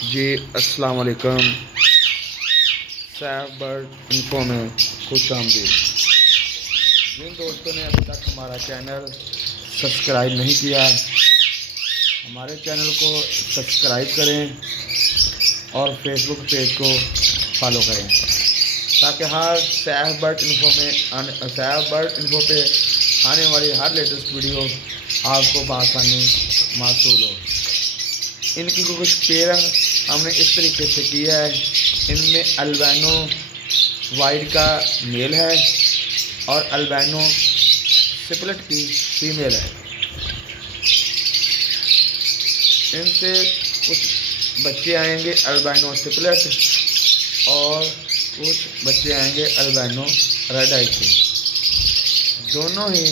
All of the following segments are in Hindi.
जी अस्सलाम वालेकुम। सैफ बर्ड इन्फो में खुश आमदीद। जिन दोस्तों ने अभी तक हमारा चैनल सब्सक्राइब नहीं किया, हमारे चैनल को सब्सक्राइब करें और फेसबुक पेज को फॉलो करें ताकि हर सैफ बर्ड इन्फो पे आने वाली हर लेटेस्ट वीडियो आपको बआसानी मासूल हो। इनकी कुछ पेयर हमने इस तरीके से किया है। इनमें अल्बानो वाइट का मेल है और अल्बानो सिपलेट की फीमेल है। इनसे कुछ बच्चे आएंगे अल्बानो सिपलेट और कुछ बच्चे आएंगे अल्बानो रेड आई के। दोनों ही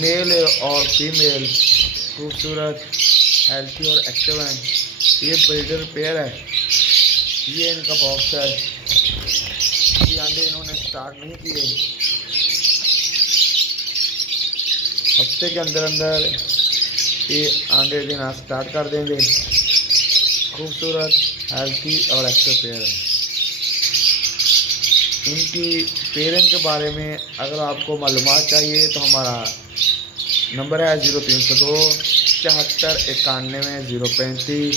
मेल और फीमेल खूबसूरत, हेल्थी और एक्टिव हैं। ये ब्रीडर पेयर है। ये इनका बॉक्स है। अभी अंडे इन्होंने स्टार्ट नहीं किए। हफ्ते के अंदर अंदर ये अंडे देना स्टार्ट कर देंगे। खूबसूरत, हेल्थी और एक्टिव पेयर है। इनकी पेयरिंग के बारे में अगर आपको मालूमात चाहिए तो हमारा नंबर है 0302 74 91 035।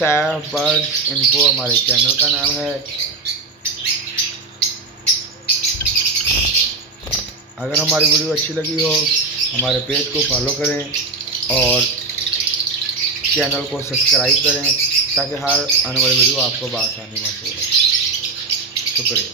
सैफ बर्ड इन्फो हमारे चैनल का नाम है। अगर हमारी वीडियो अच्छी लगी हो हमारे पेज को फॉलो करें और चैनल को सब्सक्राइब करें ताकि हर आने वाली वीडियो आपको बआसानी मौसूल हो। शुक्रिया।